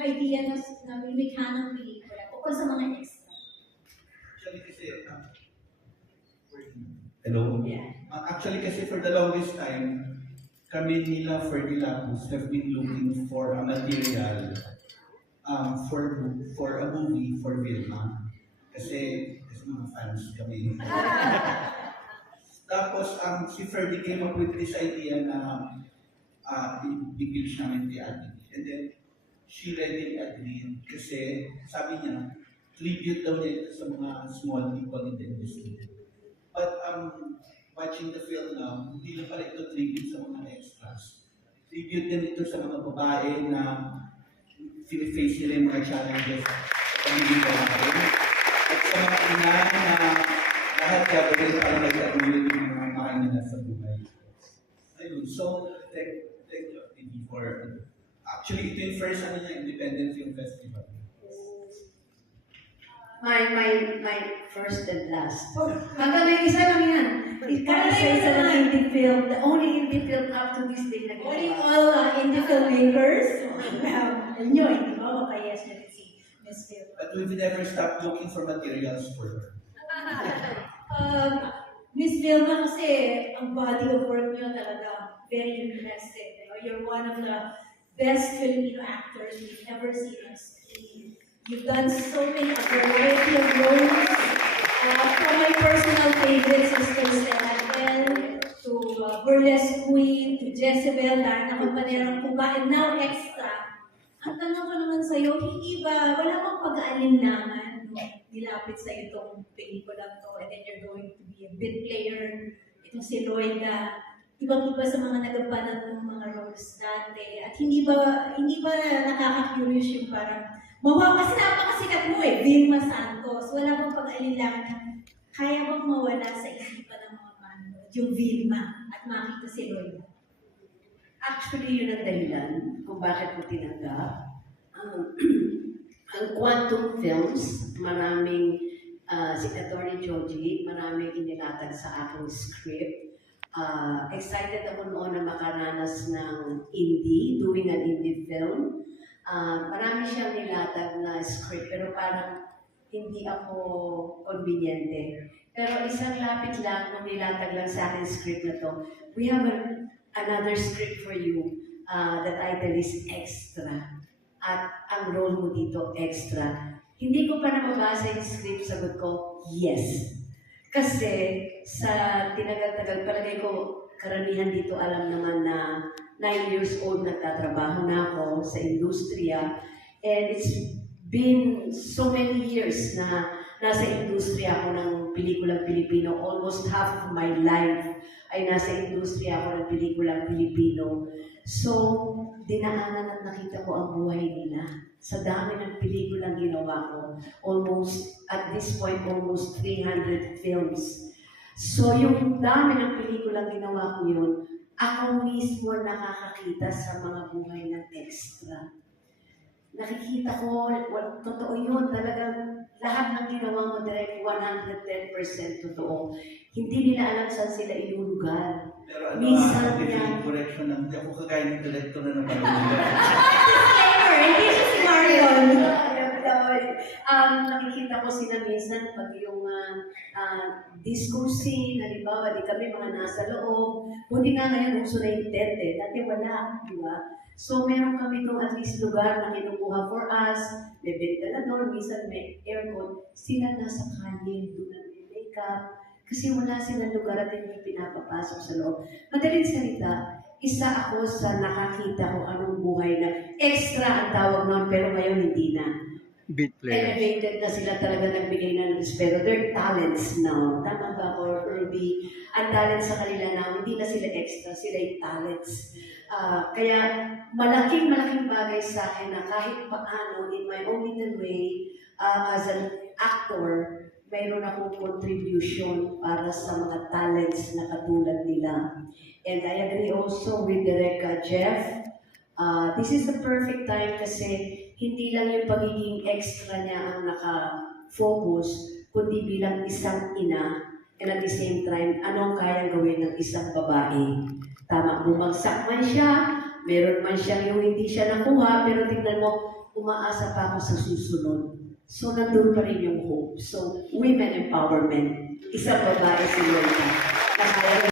idea na lumikha ng pelikula tungkol sa mga extra? Actually kasi, hello? Yeah. Actually kasi for the longest time, kami nila Ferdy Lapus have been looking for a material for a movie for Vilma. Kasi mga fans kami. Tapos si Ferdy came up with this idea na ibigil siya ng Ate. And then she readily agreed kasi sabi niya, tribute daw niya ito sa mga small people in the industry. But watching the film now, hindi lang pala ito tribute sa mga extras. Tribute din ito sa mga babae na face nila yung mga challenges sa pamilya natin. At sa mga ina na lahat gagawin para mag-agulit yung mga makain nila sa buhay. Ayun, so thank you TV for actually ito yung first independent film festival. My first and last. Hanggang may isa lang yan. Isa ng indie film. The only indie film up to this day na Only all indie filmmakers. Nyo, hindi ba? Kaya siya si Miss Phil. But we've never stopped looking for materials for her. Miss Vilma kasi ang body of work niyo talaga very impressive. You're one of the best Filipino actors we've ever seen on screen. You've done so many, a variety of roles. From my personal favorites, Sister Seraphim, to Burlesque Queen, to Jezebel, dahil na kompanerang kuba, and now extra. Ang tanong ko naman sa'yo, hindi ba, wala bang pag-aalinlangan nilapit sa'yo itong pelikula to, and then you're going to be a bit player, itong si Lloyda, ibang-iba sa mga nagampanan ng mga roles dati, at hindi ba nakaka-curious yung parang, kasi napakasikat mo Vilma Santos, wala bang pag-aalinlangan na kaya bang mawala sa isipan ng mga manood, yung Vilma, at makita si Lloyda? Actually, yun ang dahilan kung bakit ko tinanggap. Ang Quantum Films, maraming, si Atty. Joji, maraming inilatag sa aking script. Excited ako noon na makaranas ng indie, doing an indie film. Marami siyang nilatag na script, pero parang hindi ako konbinyente. Pero isang lapit lang, nung nilatag lang sa akin script na to, we have another script for you. The title is Extra. At ang role mo dito, extra. Hindi ko pa nababasa yung script, sagot ko, yes. Kasi sa tinagal-tagal, palagay ko, karamihan dito alam naman na 9 years old nagtatrabaho na ako sa industriya. And it's been so many years na nasa industriya ako ng pelikulang Pilipino. Almost half of my life ay nasa industriya ako ng pelikulang Pilipino. So, dinaanan at nakita ko ang buhay nila. Sa dami ng pelikulang ginawa ko, at this point, almost 300 films. So, yung dami ng pelikulang ginawa ko yun, ako mismo nakakakita sa mga buhay ng extra. Nakikita ko, totoo yun, talagang lahat ng ginawa mo direct 110% totoo. Hindi nila alam saan sila ilulugar. Pero Minsan yan. Correction lang, hindi ako kagaya ng director na napanood. Hindi siya si Marion. Nakikita ko sila minsan pag yung disco scene, halimbawa, di kami mga nasa loob. Buti nga ngayon, uso na yung tent Dati wala, di ba? So, meron kami itong at least lugar na kinukuha for us. May ventilador, minsan may aircon. Sila nasa kalye, doon na may makeup. Kasi wala silang lugar at hindi pinapapasok sa loob. Madaling salita, isa ako sa nakakita ko anong buhay na extra ang tawag noon, pero ngayon hindi na. Beat players. Elevated na sila talaga nagbigay na ng respeto. They're talents now. Tama ba ako, Ruby? Ang talent sa kanila now, hindi na sila extra, sila yung talents. Kaya malaking bagay sa akin na kahit paano, in my own little way, as an actor, mayroon akong contribution para sa mga talents na katulad nila. And I agree also with Direk Jeff. This is the perfect time kasi hindi lang yung pagiging extra niya ang naka-focus, kundi bilang isang ina, and at the same time, anong kayang gawin ng isang babae. Tama, bumagsak man siya, meron man siya yung hindi siya nakuha, pero tingnan mo, umaasa pa ako sa susunod. So, nandun pa rin yung hope. So, women empowerment. Isang babae si Lola na kaya